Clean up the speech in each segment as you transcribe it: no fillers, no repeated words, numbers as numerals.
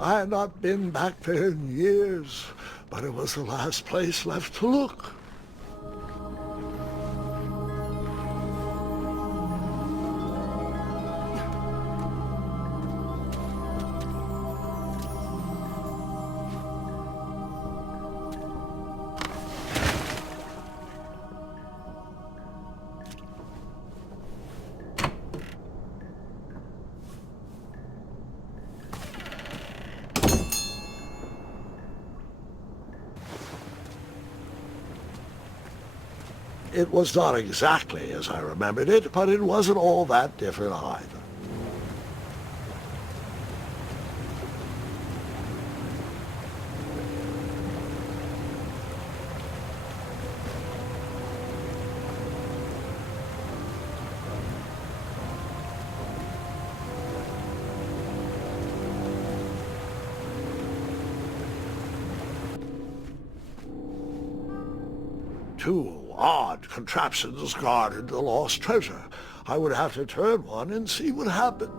I had not been back there in years, but it was the last place left to look. It was not exactly as I remembered it, but it wasn't all that different either. Two odd contraptions guarded the lost treasure. I would have to turn one and see what happened.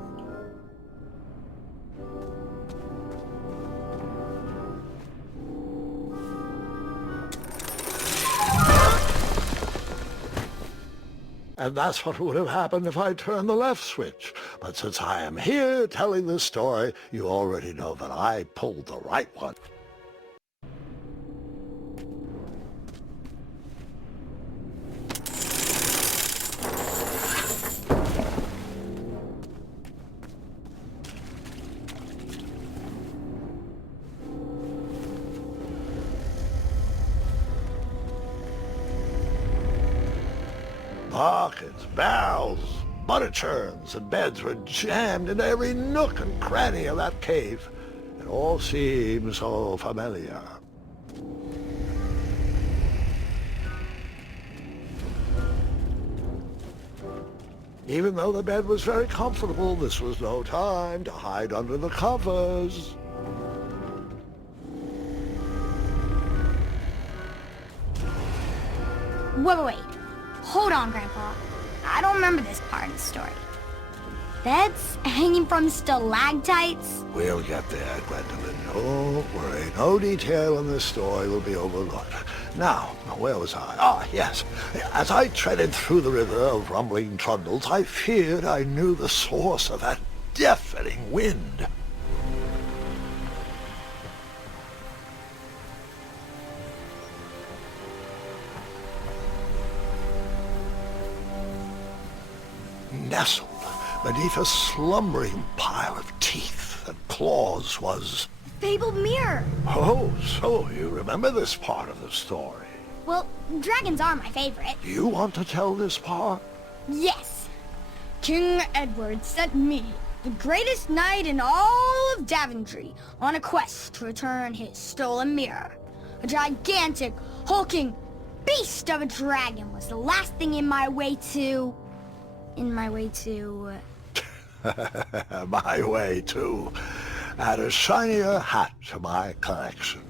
And that's what would have happened if I turned the left switch. But since I am here telling this story, you already know that I pulled the right one. Buckets, barrels, butter churns, and beds were jammed into every nook and cranny of that cave. It all seemed so familiar. Even though the bed was very comfortable, this was no time to hide under the covers. Wait. Hold on, Grandpa. I don't remember this part of the story. Beds hanging from stalactites? We'll get there, Gwendolyn. Don't worry. No detail in this story will be overlooked. Now, where was I? Ah, yes. As I treaded through the river of rumbling trundles, I feared I knew the source of that deafening wind. Nestled beneath a slumbering pile of teeth and claws was... Fabled mirror. Oh, so you remember this part of the story. Well, dragons are my favorite. Do you want to tell this part? Yes. King Edward sent me, the greatest knight in all of Daventry, on a quest to return his stolen mirror. A gigantic, hulking beast of a dragon was the last thing in my way to... My way to add a shinier hat to my collection.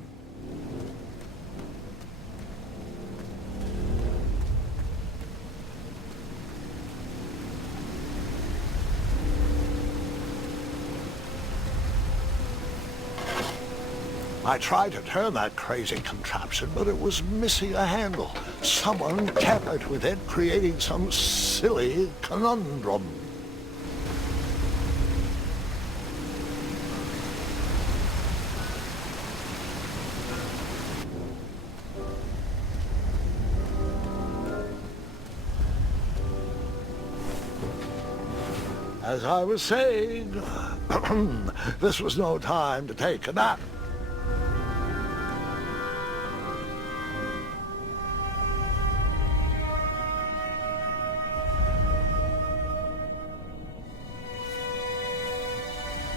I tried to turn that crazy contraption, but it was missing a handle. Someone tampered with it, creating some silly conundrum. As I was saying, this was no time to take a nap.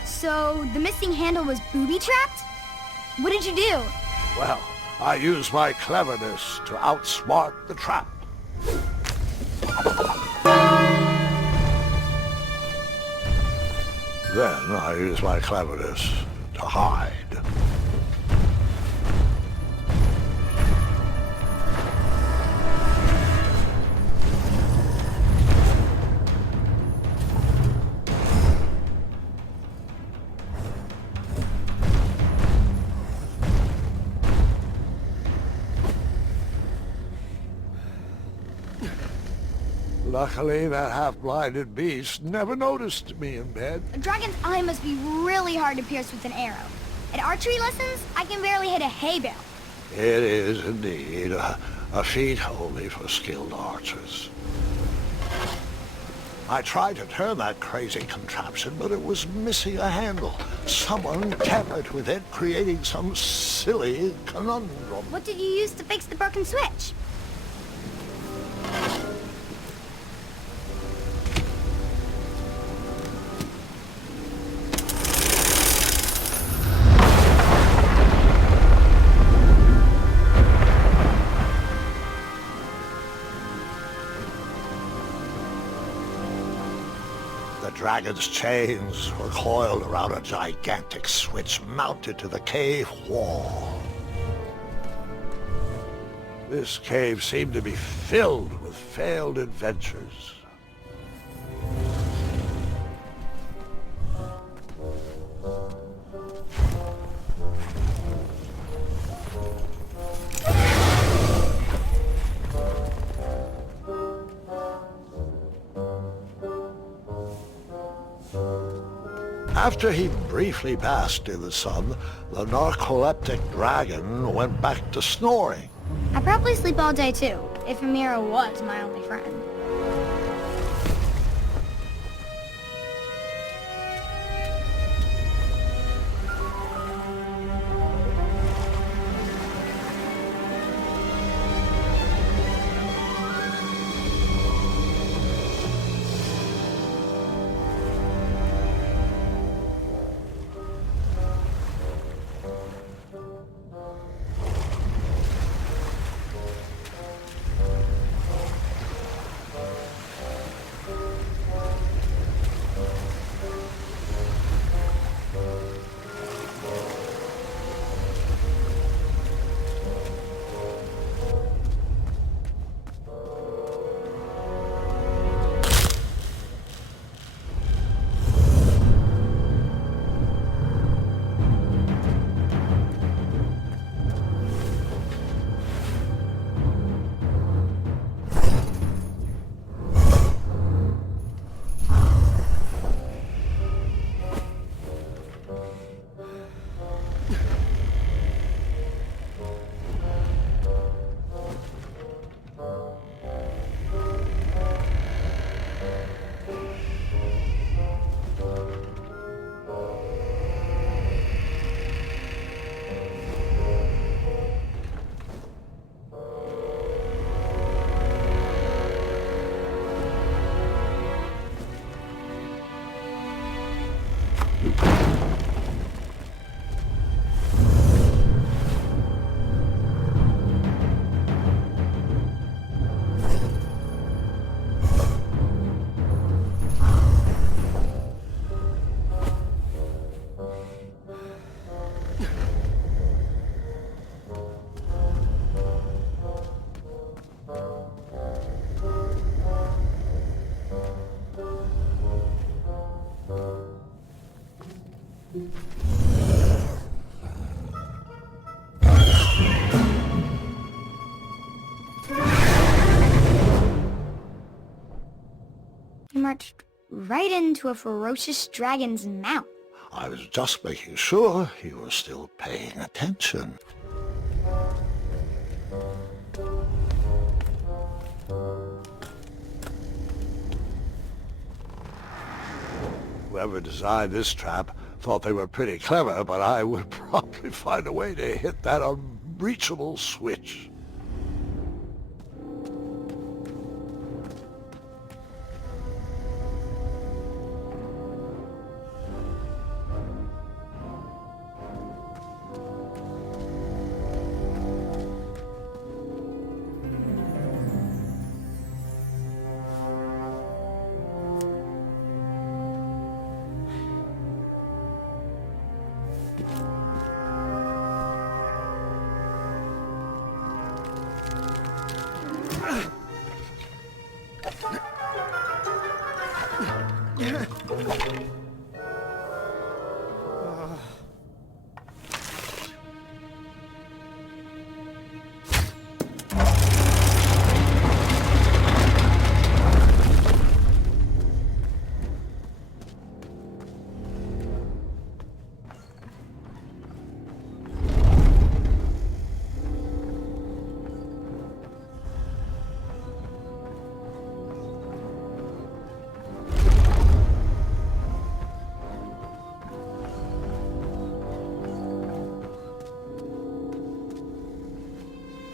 So, the missing handle was booby-trapped? What did you do? Well, I used my cleverness to outsmart the trap. Then I used my cleverness to hide. Luckily, that half-blinded beast never noticed me in bed. A dragon's eye must be really hard to pierce with an arrow. At archery lessons, I can barely hit a hay bale. It is indeed a feat only for skilled archers. I tried to turn that crazy contraption, but it was missing a handle. Someone tampered with it, creating some silly conundrum. What did you use to fix the broken switch? The dragon's chains were coiled around a gigantic switch mounted to the cave wall. This cave seemed to be filled with failed adventures. After he briefly basked in the sun, the narcoleptic dragon went back to snoring. I probably sleep all day too, if Amira was my only friend. You marched right into a ferocious dragon's mouth. I was just making sure you were still paying attention. Whoever designed this trap thought they were pretty clever, but I would probably find a way to hit that unreachable switch.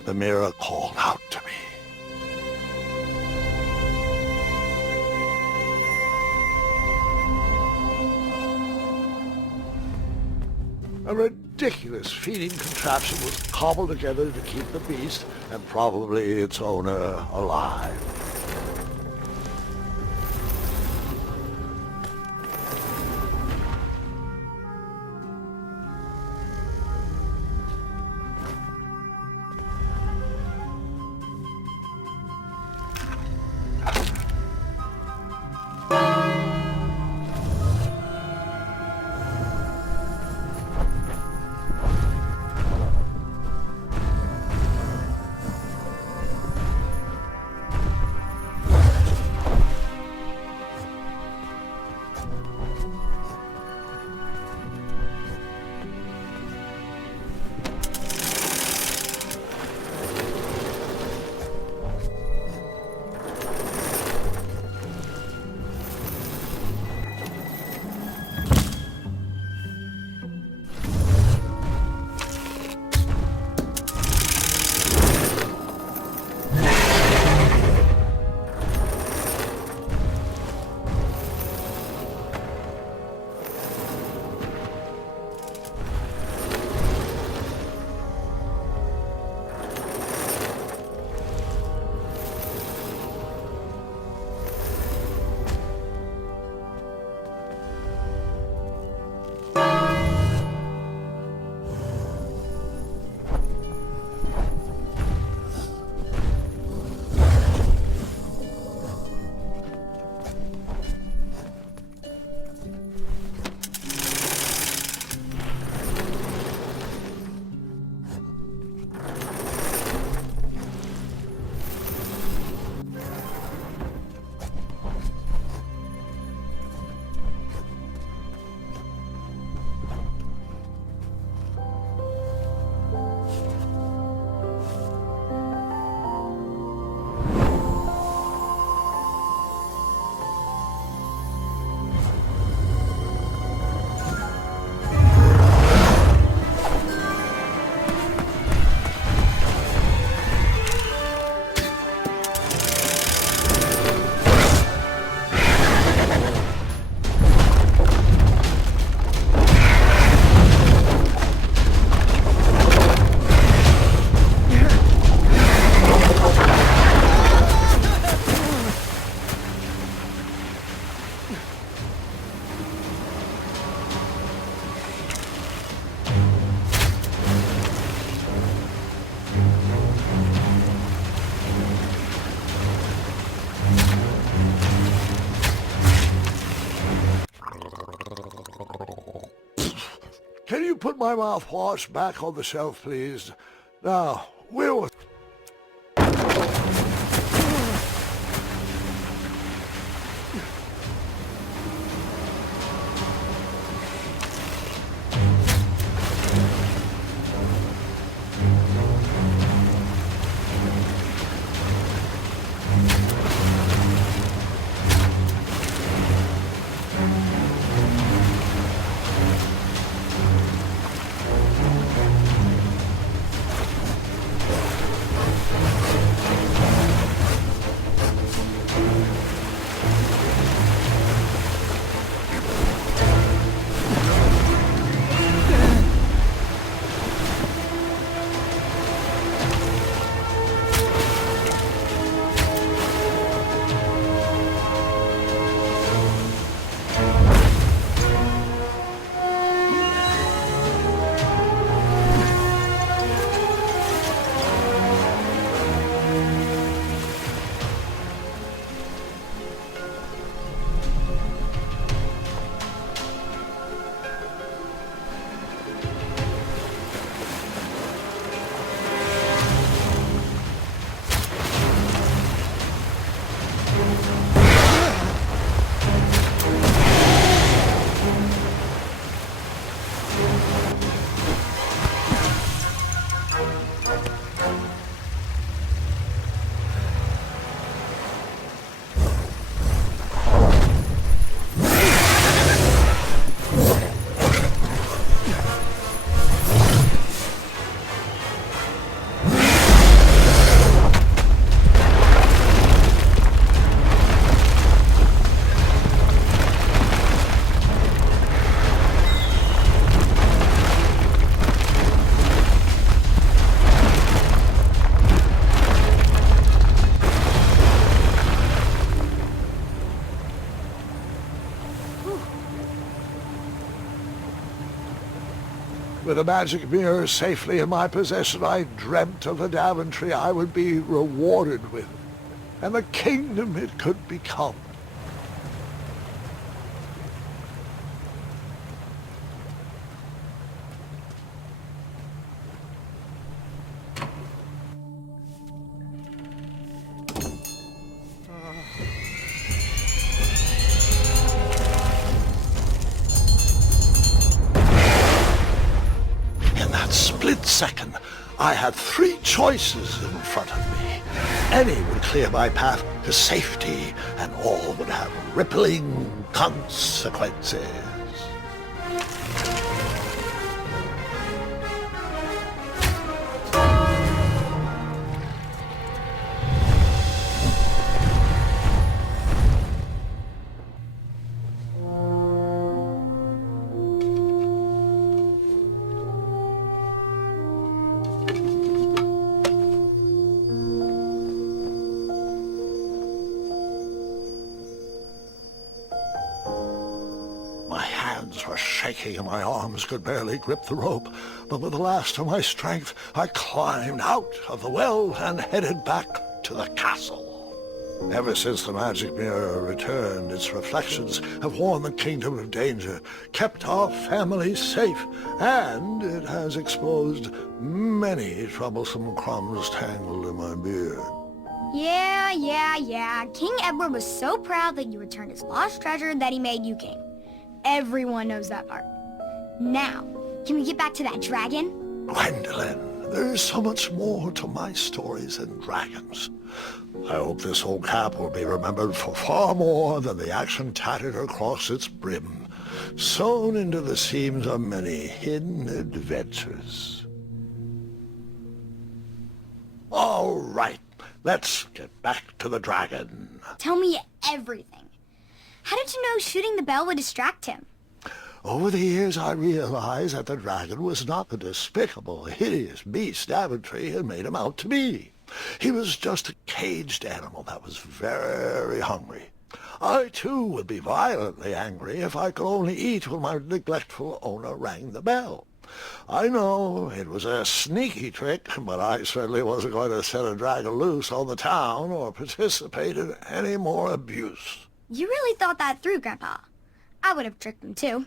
the mirror called out to me. A ridiculous feeding contraption was cobbled together to keep the beast, and probably its owner, alive. Can you put my mouthwash back on the shelf, please? Now, where was... With a magic mirror safely in my possession, I dreamt of the Daventry I would be rewarded with, and the kingdom it could become. Split second, I had three choices in front of me. Any would clear my path to safety, and all would have rippling consequences. My hands were shaking and my arms could barely grip the rope, but with the last of my strength I climbed out of the well and headed back to the castle. Ever since the magic mirror returned, its reflections have warned the kingdom of danger, kept our family safe, and it has exposed many troublesome crumbs tangled in my beard. Yeah. King Edward was so proud that you returned his lost treasure that he made you king. Everyone knows that part. Now, can we get back to that dragon? Gwendolen, there's so much more to my stories than dragons. I hope this old cap will be remembered for far more than the action tattered across its brim, sewn into the seams of many hidden adventures. All right, let's get back to the dragon. Tell me everything. How did you know shooting the bell would distract him? Over the years, I realized that the dragon was not the despicable, hideous beast Daventry had made him out to be. He was just a caged animal that was very hungry. I, too, would be violently angry if I could only eat when my neglectful owner rang the bell. I know it was a sneaky trick, but I certainly wasn't going to set a dragon loose on the town or participate in any more abuse. You really thought that through, Grandpa. I would have tricked him, too.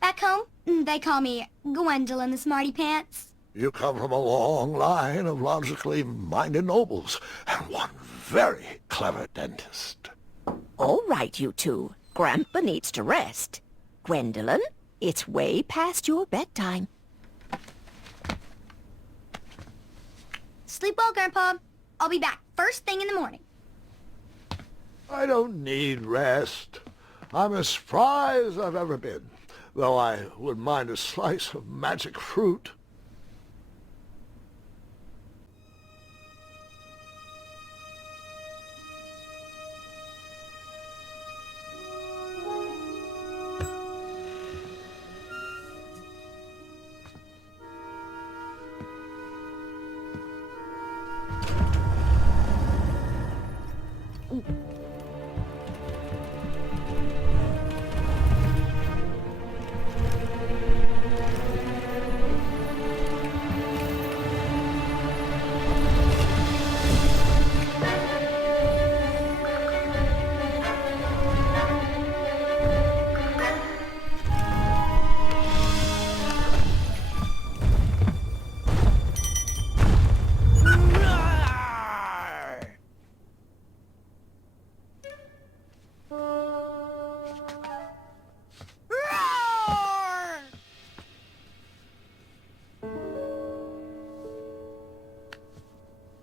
Back home, they call me Gwendolen the Smarty Pants. You come from a long line of logically minded nobles, and one very clever dentist. All right, you two. Grandpa needs to rest. Gwendolen, it's way past your bedtime. Sleep well, Grandpa. I'll be back first thing in the morning. I don't need rest. I'm as spry as I've ever been, though I wouldn't mind a slice of magic fruit.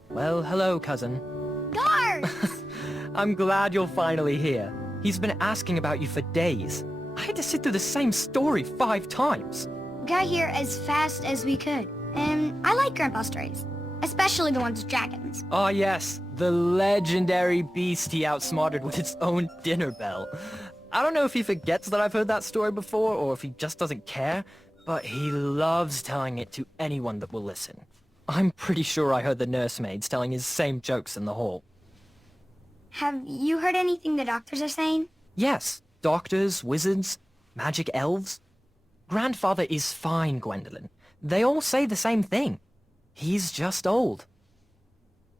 Well, hello, cousin. Guards! I'm glad you're finally here. He's been asking about you for days. I had to sit through the same story 5 times. We got here as fast as we could, and I like Grandpa's stories, especially the ones with dragons. Oh yes, the legendary beast he outsmarted with its own dinner bell. I don't know if he forgets that I've heard that story before, or if he just doesn't care, but he loves telling it to anyone that will listen. I'm pretty sure I heard the nursemaids telling his same jokes in the hall. Have you heard anything the doctors are saying? Yes, doctors, wizards, magic elves. Grandfather is fine, Gwendolen. they all say the same thing. He's just old.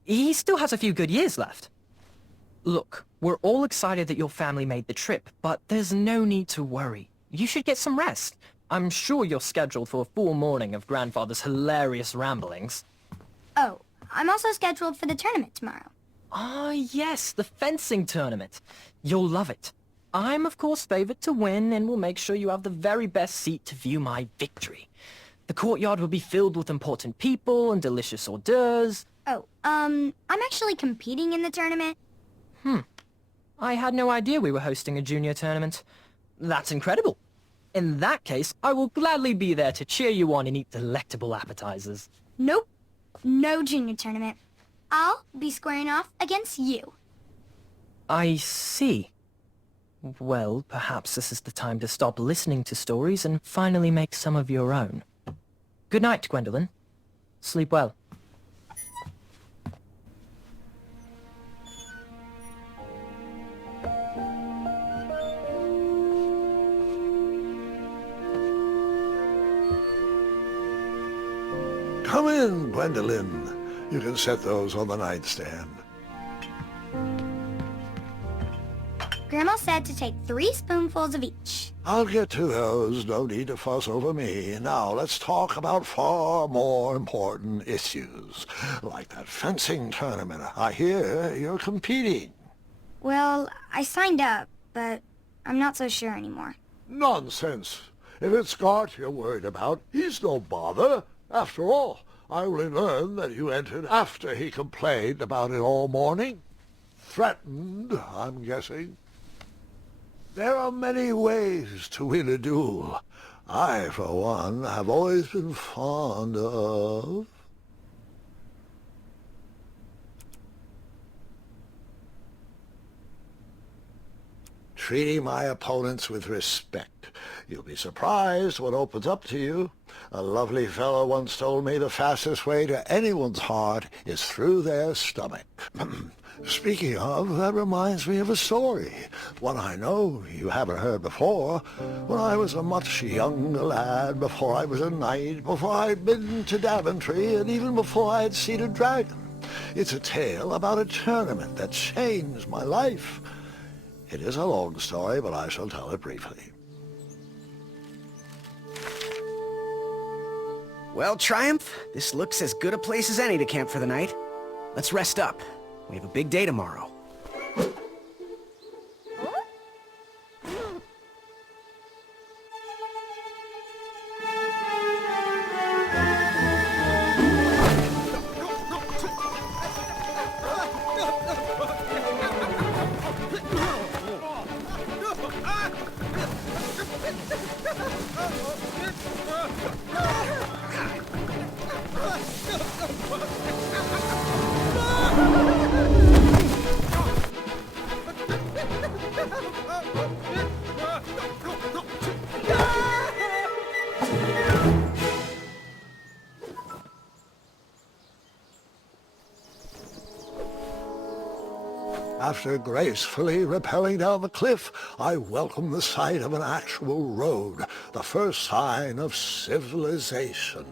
He still has a few good years left. Look, we're all excited that your family made the trip, but there's no need to worry. You should get some rest. I'm sure you're scheduled for a full morning of Grandfather's hilarious ramblings. Oh, I'm also scheduled for the tournament tomorrow. Ah, yes, the fencing tournament. You'll love it. I'm, of course, favored to win, and will make sure you have the very best seat to view my victory. The courtyard will be filled with important people and delicious hors d'oeuvres. Oh, I'm actually competing in the tournament. I had no idea we were hosting a junior tournament. That's incredible. In that case, I will gladly be there to cheer you on and eat delectable appetizers. Nope, no junior tournament. I'll be squaring off against you. I see. Well, perhaps this is the time to stop listening to stories and finally make some of your own. Good night, Gwendolyn. Sleep well. Come in, Gwendolyn. You can set those on the nightstand. Grandma said to take 3 spoonfuls of each. I'll get to those. No need to fuss over me. Now, let's talk about far more important issues, like that fencing tournament. I hear you're competing. Well, I signed up, but I'm not so sure anymore. Nonsense. If it's Scott you're worried about, he's no bother. After all, I only learned that you entered after he complained about it all morning. Threatened, I'm guessing. There are many ways to win a duel. I, for one, have always been fond of... treating my opponents with respect. You'll be surprised what opens up to you. A lovely fellow once told me the fastest way to anyone's heart is through their stomach. Speaking of, that reminds me of a story, one I know you haven't heard before. When I was a much younger lad, before I was a knight, before I'd been to Daventry, and even before I had seen a dragon. It's a tale about a tournament that changed my life. It is a long story, but I shall tell it briefly. Well, Triumph, this looks as good a place as any to camp for the night. Let's rest up. We have a big day tomorrow. After gracefully rappelling down the cliff, I welcomed the sight of an actual road, the first sign of civilization.